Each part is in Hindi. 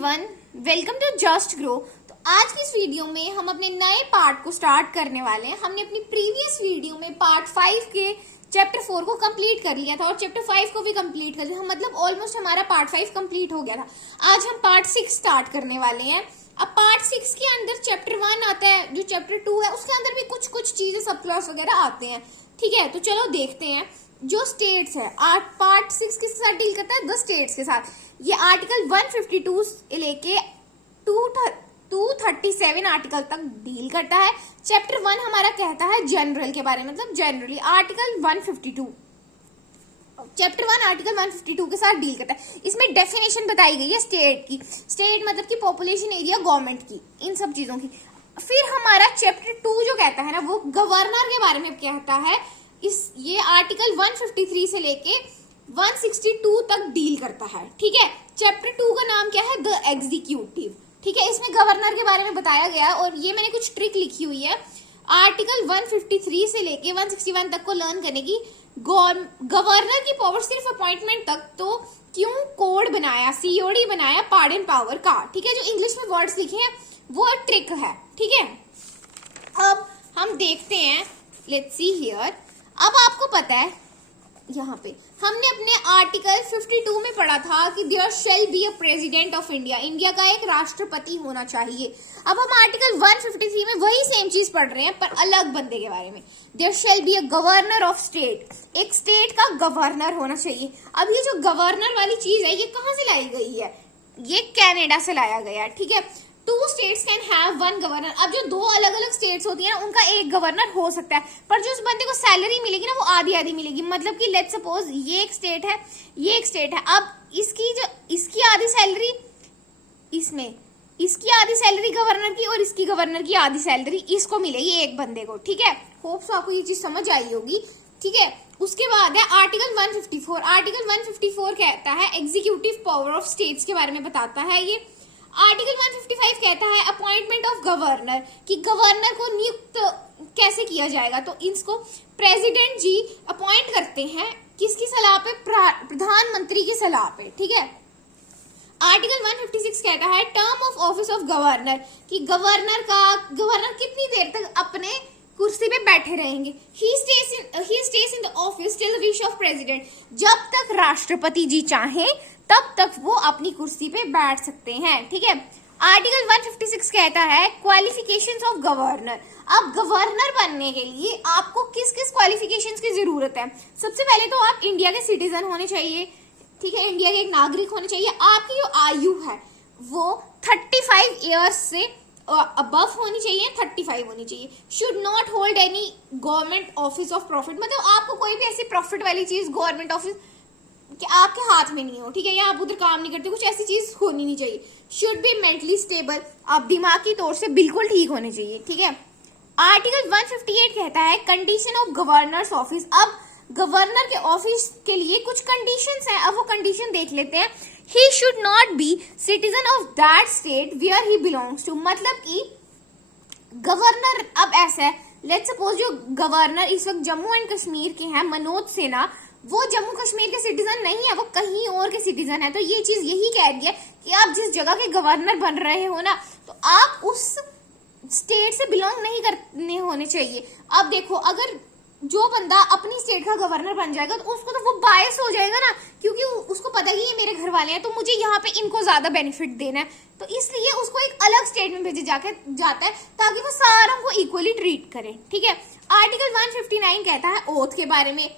Everyone, welcome to just grow. तो आज की इस वीडियो में हम अपने नए पार्ट को स्टार्ट करने वाले हैं। हमने अपनी प्रीवियस वीडियो में पार्ट 5 के चैप्टर 4 को कंप्लीट कर लिया था और चैप्टर 5 को भी कंप्लीट कर लिया, मतलब ऑलमोस्ट हमारा पार्ट 5 कंप्लीट हो गया था। आज हम पार्ट 6 स्टार्ट करने वाले हैं। अब पार्ट 6 के अंदर चैप्टर 1 आता है, जो चैप्टर 2 है उसके अंदर भी कुछ कुछ चीजें सब क्लॉज वगैरह आते हैं। ठीक है, तो चलो देखते हैं। जो स्टेट्स है, पार्ट 6 किसके साथ डील करता है? द स्टेट्स के साथ। ये आर्टिकल 152 से लेके 237 आर्टिकल तक डील करता है। चैप्टर 1 हमारा कहता है जनरल के बारे में, मतलब जनरली आर्टिकल 152, चैप्टर 1 आर्टिकल 152 के साथ डील करता है। इसमें डेफिनेशन बताई गई है स्टेट की। स्टेट मतलब कि पॉपुलेशन, एरिया, गवर्नमेंट की, इन सब चीजों की। फिर हमारा चैप्टर 2 जो कहता है ना, वो गवर्नर के बारे में कहता है। ये आर्टिकल 153 से लेके 162 तक डील करता है। ठीक है, चैप्टर 2 का नाम क्या है? The executive. ठीक है, इसमें गवर्नर के बारे में बताया गया है और ये मैंने कुछ ट्रिक लिखी हुई है। आर्टिकल 153 से लेके 161 तक को लर्न करने की। गवर्नर की पावर सिर्फ अपॉइंटमेंट तक, तो क्यों कोड बनाया, सीओडी बनाया पार्डन पावर का। ठीक है, जो इंग्लिश में वर्ड्स लिखे हैं वो ट्रिक है। ठीक है, अब हम देखते हैं, लेट्स सी हियर। अब आपको पता है, यहाँ पे हमने अपने आर्टिकल 52 में पढ़ा था कि there shall be a president of India, India का एक राष्ट्रपति होना चाहिए। अब हम आर्टिकल 153 में वही सेम चीज पढ़ रहे हैं, पर अलग बंदे के बारे में। There shall be a governor of state, एक स्टेट का गवर्नर होना चाहिए। अब ये जो गवर्नर वाली चीज है, ये कहाँ से लाई गई है? ये कनाडा से लाया गया है। ठीक है, 2 स्टेट्स कैन हैव 1 गवर्नर। अब जो 2 अलग अलग स्टेट्स होती है ना, उनका एक गवर्नर हो सकता है, पर जो उस बंदे को सैलरी मिलेगी ना, वो आधी आधी मिलेगी। मतलब कि लेट्स सपोज ये एक स्टेट है, ये एक स्टेट है। अब इसकी आधी सैलरी इसमें, इसकी आधी सैलरी गवर्नर की और इसकी गवर्नर की आधी सैलरी इसको मिलेगी, एक बंदे को। ठीक है, होप सो आपको ये चीज समझ आई होगी। ठीक है, उसके बाद है आर्टिकल 154। आर्टिकल 154 कहता है एग्जीक्यूटिव पावर ऑफ स्टेट्स के बारे में बताता है ये। आर्टिकल 155 कहता है अपॉइंटमेंट ऑफ गवर्नर, कि गवर्नर को नियुक्त कैसे किया जाएगा। तो इसको प्रेसिडेंट जी अपॉइंट करते हैं, किसकी सलाह पे? प्रधानमंत्री की सलाह पे। ठीक है, आर्टिकल 156 कहता है term of office of governor, कि गवर्नर कितनी देर तक अपने कुर्सी पे बैठे रहेंगे। He stays in the office till the wish of president, जब तक राष्ट्रपति जी चाहे तब तक वो अपनी कुर्सी पे बैठ सकते हैं। ठीक है, आर्टिकल 156 कहता है क्वालिफिकेशंस ऑफ गवर्नर। अब गवर्नर बनने के लिए आपको किस किस क्वालिफिकेशंस की जरूरत है? सबसे पहले तो आप इंडिया के सिटीजन होने चाहिए। ठीक है, इंडिया के एक नागरिक होने चाहिए। आपकी जो आयु है वो 35 ईयर्स से अबव होनी चाहिए, 35 होनी चाहिए। Should not hold any government office of profit, मतलब आपको कोई भी ऐसी प्रॉफिट वाली चीज, गवर्नमेंट ऑफिस कि आपके हाथ में नहीं हो। ठीक है, या आप उधर काम नहीं करते, कुछ ऐसी चीज होनी नहीं चाहिए। शुड बी मेंटली स्टेबल, आप दिमागी तौर से बिल्कुल ठीक होने चाहिए। ठीक है, आर्टिकल 158 कहता है कंडीशन ऑफ गवर्नर्स ऑफिस। अब गवर्नर के ऑफिस के लिए कुछ कंडीशंस हैं, अब वो कंडीशन देख लेते हैं। He should not be citizen of that state where he belongs to, मतलब कि गवर्नर अब ऐसा है, लेट्स सपोज जो गवर्नर इस वक्त जम्मू एंड कश्मीर के हैं, मनोज सिन्हा, वो जम्मू कश्मीर के सिटीजन नहीं है, वो कहीं और के सिटीजन है। तो ये चीज यही कह रही है कि आप जिस जगह के गवर्नर बन रहे हो ना, तो आप उस स्टेट से बिलोंग नहीं करने होने चाहिए। अब देखो, अगर जो बंदा अपनी स्टेट का गवर्नर बन जाएगा तो उसको तो वो बायस हो जाएगा ना, क्योंकि उसको पता है कि ये मेरे घर वाले हैं, तो मुझे यहाँ पे इनको ज्यादा बेनिफिट देना है, तो इसलिए उसको एक अलग स्टेट में भेजा जाता है ताकि वो सारों को इक्वली ट्रीट करे। ठीक है, आर्टिकल 159 कहता है ओथ के बारे में।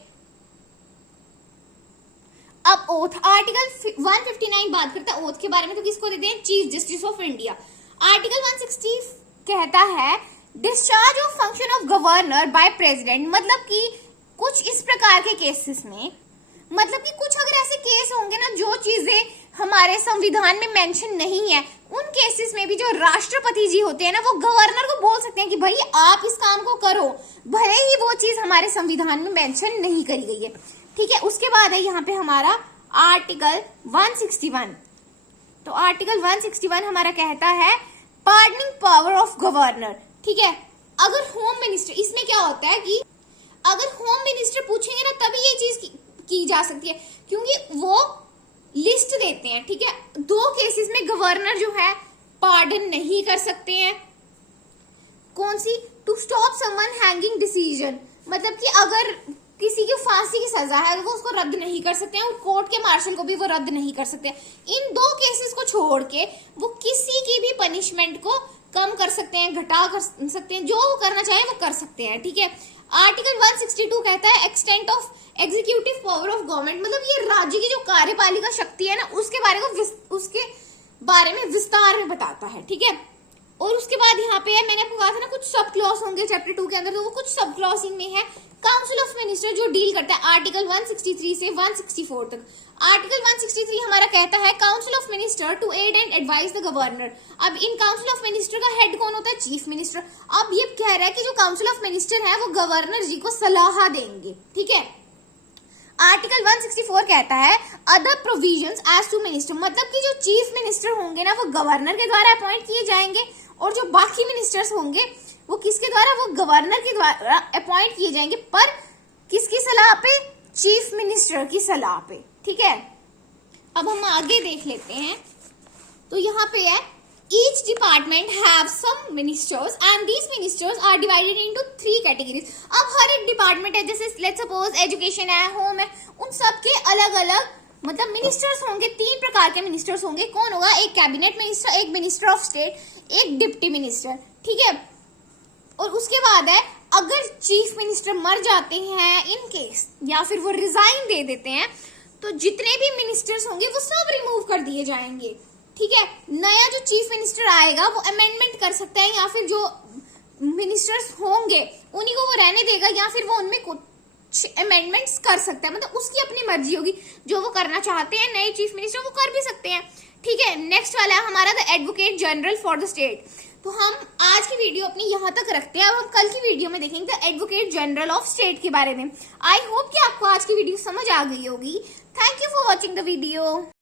अब ओथ, आर्टिकल 159 बात करता है ओथ के बारे में, तो किसको देते हैं? Chief justice of India. Article 160 कहता है discharge of function of governor by president, मतलब कि कुछ इस प्रकार के केसेस में, मतलब कि कुछ अगर ऐसे केस होंगे ना जो चीजें हमारे संविधान में मेंशन नहीं है, उन केसेस में भी जो राष्ट्रपति जी होते हैं ना, वो गवर्नर को बोल सकते हैं कि भाई आप इस काम को करो, भले ही वो चीज हमारे संविधान में मेंशन नहीं करी गई है। ठीक है, उसके बाद है यहाँ पे हमारा आर्टिकल 161। तो आर्टिकल 161 हमारा कहता है पार्डनिंग पावर ऑफ गवर्नर। ठीक है, अगर होम मिनिस्टर, इसमें क्या होता है कि अगर होम मिनिस्टर पूछेंगे ना, तभी ये चीज की जा सकती है, क्योंकि वो लिस्ट देते हैं। ठीक है, 2 केसेस में गवर्नर जो है पार्डन नहीं कर सकते हैं। कौन सी? To stop someone hanging decision, मतलब कि अगर किसी की फांसी की सजा है वो उसको रद्द नहीं कर सकते हैं, और कोर्ट के मार्शल को भी वो रद्द नहीं कर सकते। इन 2 केसेस को छोड़ के वो किसी की भी पनिशमेंट को कम कर सकते हैं, घटा कर सकते हैं, जो वो करना चाहे वो कर सकते हैं। ठीक है। आर्टिकल 162 कहता है extent of executive power of government, मतलब ये राज्य की जो कार्यपालिका शक्ति है ना उसके बारे में विस्तार में बताता है। ठीक है। और उसके बाद यहाँ पे है, मैंने आपको कहा था ना कुछ सब क्लॉज होंगे चैप्टर 2 के अंदर, तो वो कुछ सब क्लॉज में है। काउंसिल ऑफ मिनिस्टर जो डील करता है आर्टिकल 163 से 164 तक। आर्टिकल 163 हमारा कहता है council of minister to aid and advise the governor. अब इन काउंसिल ऑफ मिनिस्टर का हेड कौन होता है? Chief minister. अब ये कह रहा है कि जो काउंसिल ऑफ मिनिस्टर है वो गवर्नर जी को सलाह देंगे। ठीक है। आर्टिकल 164 कहता है other provisions as to minister, मतलब कि जो चीफ मिनिस्टर होंगे ना वो गवर्नर के द्वारा अपॉइंट किए जाएंगे, और जो बाकी मिनिस्टर्स होंगे वो किसके द्वारा? वो गवर्नर के द्वारा अपॉइंट किए जाएंगे, पर किसकी सलाह पे? चीफ मिनिस्टर की सलाह पे। ठीक है। अब हम आगे देख लेते हैं, तो यहाँ पे है each department have some ministers and these ministers are divided into 3 categories. अब हर एक डिपार्टमेंट है, जैसे लेट्स सपोज एजुकेशन है, होम है, उन सब के अलग अलग मतलब मिनिस्टर्स होंगे। 3 प्रकार के मिनिस्टर्स होंगे। कौन होगा? एक कैबिनेट मिनिस्टर, एक मिनिस्टर ऑफ स्टेट, एक डिप्टी मिनिस्टर। ठीक है। और उसके बाद है अगर चीफ मिनिस्टर मर जाते हैं इन केस, या फिर वो रिजाइन दे देते हैं, तो जितने भी मिनिस्टर्स होंगे वो सब रिमूव कर दिए जाएंगे। ठीक है। नया जो चीफ मिनिस्टर आएगा वो अमेंडमेंट कर सकता है, या फिर जो मिनिस्टर्स होंगे उन्हीं को वो रहने देगा, या फिर वो उनमें कुछ अमेंडमेंट्स कर सकता है, मतलब उसकी अपनी मर्जी होगी, जो वो करना चाहते हैं नए चीफ मिनिस्टर वो कर भी सकते हैं। ठीक है। नेक्स्ट वाला है हमारा the advocate general for the state. तो हम आज की वीडियो अपनी यहाँ तक रखते हैं। अब हम कल की वीडियो में देखेंगे the advocate general of state के बारे में। आई होप कि आपको आज की वीडियो समझ आ गई होगी। Thank you for watching the video.